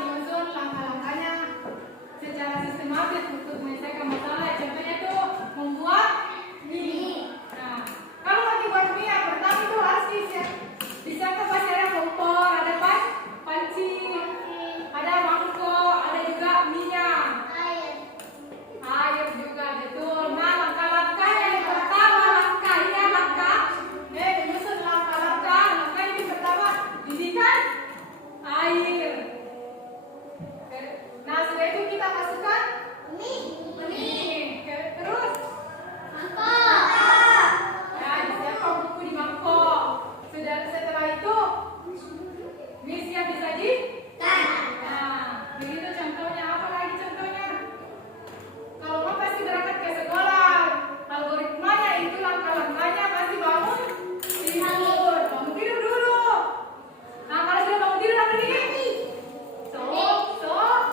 disusun langkah-langkahnya secara sistematis untuk menyelesaikan masalah. Contohnya tuh membuat mie. Nah, kalau lagi buat mie yang pertama itu harus disiapkan pasti ada kompor, ada panci, ada mangkok, ada juga minyak, air juga betul. Nah, langkah-langkahnya yang pertama, menyusun langkah-langkah. Langkah yang pertama, didihkan air. Nah, setelah itu kita masukkan mie. Terus mangkok. Ya, disiapkan buku di mangkok. Setelah itu mie siap disajikan. Nah, begitu contohnya. Apa lagi contohnya? Kalau mau pasti berangkat ke sekolah, algoritmanya itu langkah-langkahnya pasti bangun tidur. Bangun tidur dulu. Nah, kalau sudah bangun tidur apa nih? Sholat.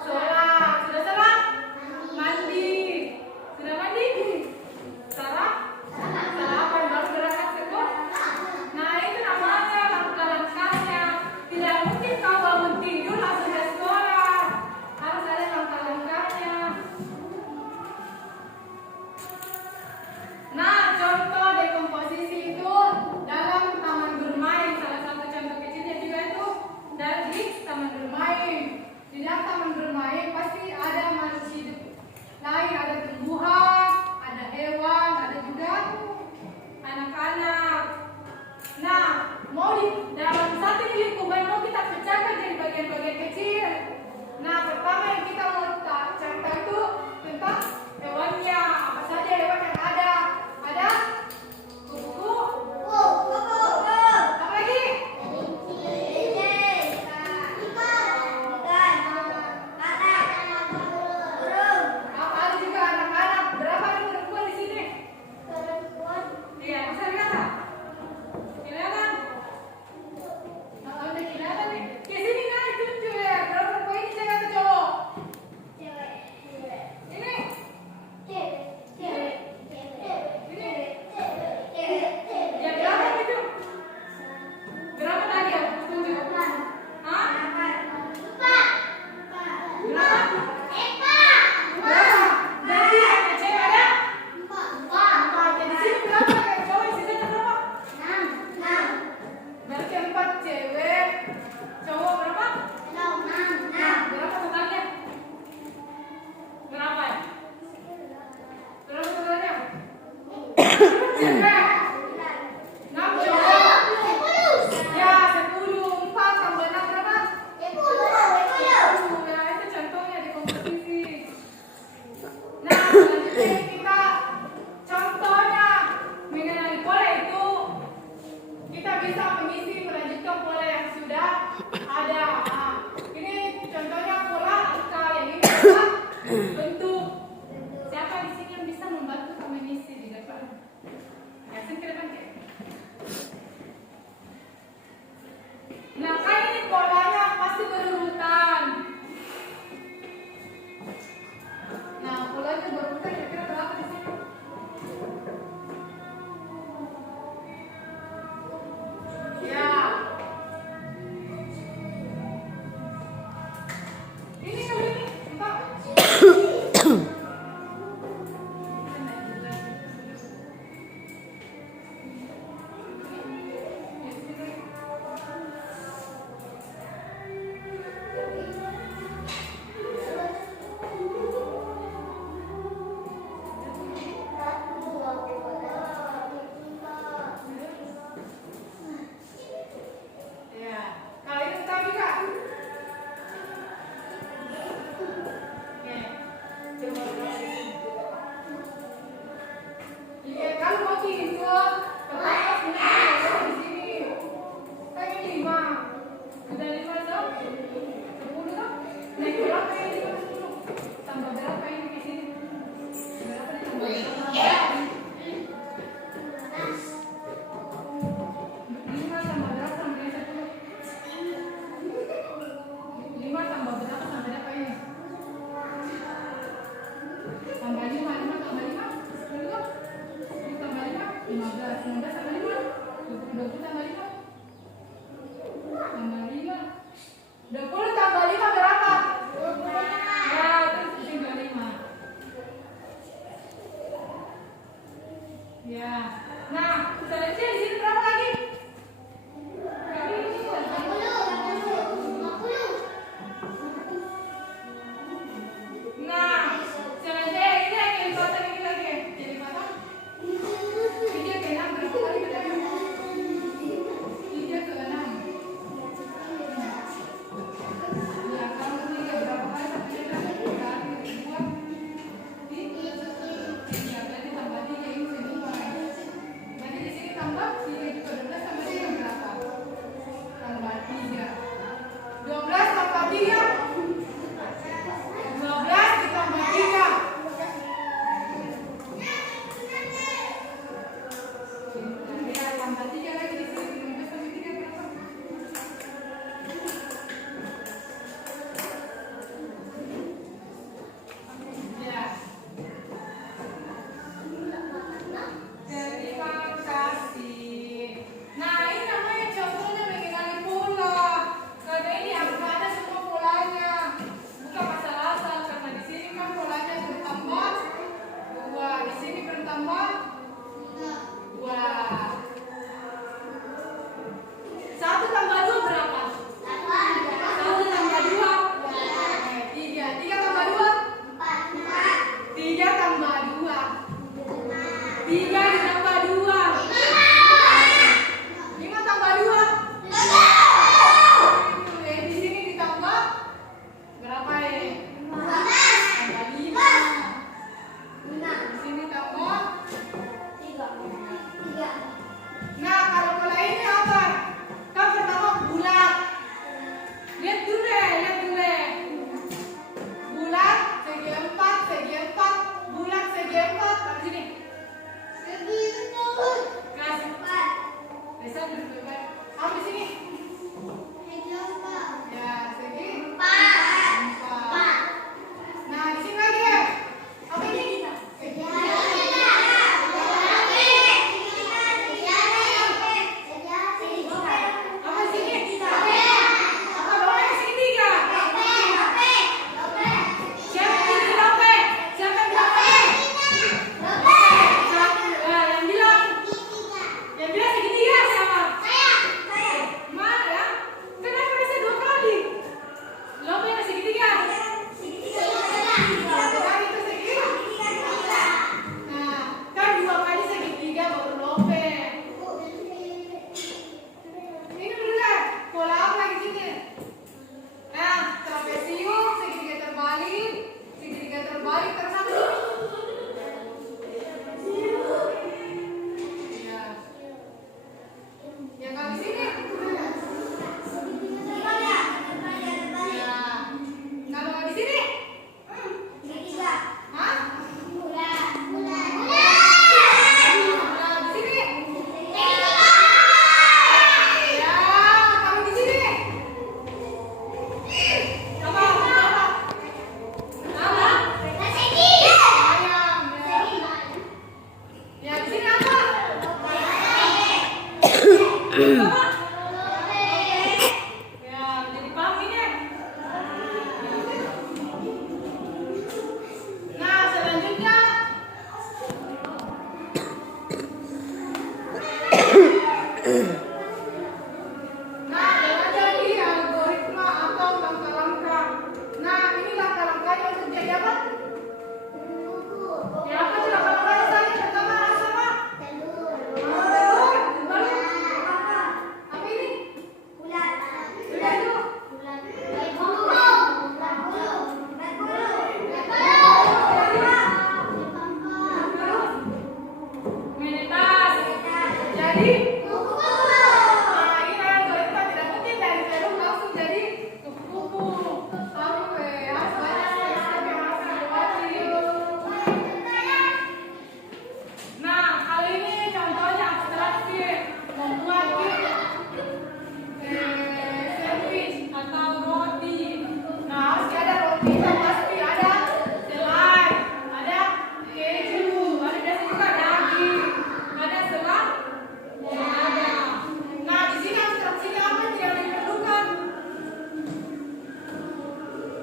Sudah sholat? Mandi. Sudah mandi? Sarapan baru berangkat sekolah. Nah, itu namanya langkah-langkahnya. Tidak mungkin kau bangun tidur langsung ke sekolah. Harus ada langkah-langkahnya. Nah, contoh dekomposisi itu dalam taman bermain. Salah satu contoh kecilnya juga itu dari taman bermain. Di dalam taman bermain pasti ada makhluk hidup lain, ada tumbuhan, ada hewan, ada juga anak-anak. Nah, mau di dalam satu lingkungan mau kita pecahkan jadi bagian-bagian kecil. Nah, pertama yang kita mau cerita itu tentang hewannya. Apa saja hewan yang ada? Ada kuku. Apa lagi? Apa ada juga anak-anak? Berapa ada perempuan di sini? Iya, bisa lihat tak? Kelihatan? Udah kelihatan nih. Ke sini kan, tunjuk ya. Berapa perempuan ini cewek atau cowok? Ini? Ya berapa itu? Berapa tadi ya? Tunjuk. Hah? Berapa? Berapa? Berarti ada cewek ada? 4. Jadi sini berapa ya cowok? Sisanya berapa? 6. Berarti 4 cewek. Cowok berapa? 6. Berapa totalnya? Berapa ya? Berapa totalnya? 6 cowok. Ya, 10. 4 tambah 6 berapa? 10. Ya, itu contohnya di kompetisi. Nah, selanjutnya kita contohnya mengenali pola itu kita bisa mengisi melanjutkan pola yang sudah ada. Nah, ini contohnya pola angka, yang ini adalah bentuk. Siapa di sini yang bisa membantu mengisi di depan? Ya, sini ke depan ya. Nah, kayak ini polanya pasti berurutan. Nah, polanya berurutan kira-kira berapa di sini? Ya. Ini kali ini, entah. Ya, kali ini entah juga. Oke. Iya, kalau mau hitung, pertama sebenarnya di sini. Kan ini 5. Udah 5 dong? 10 dong? Naik berapa ini? 10. Tambah berapa ini ke sini? Berapa ditambah berapa? 5 tambah berapa sampai 10? 5 tambah berapa sampai berapa ini? Tambah 5 tambah 5, 10 tambah 5, 15 tambah 5, 20 tambah 5, tambah 5, 20 tambah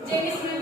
jenis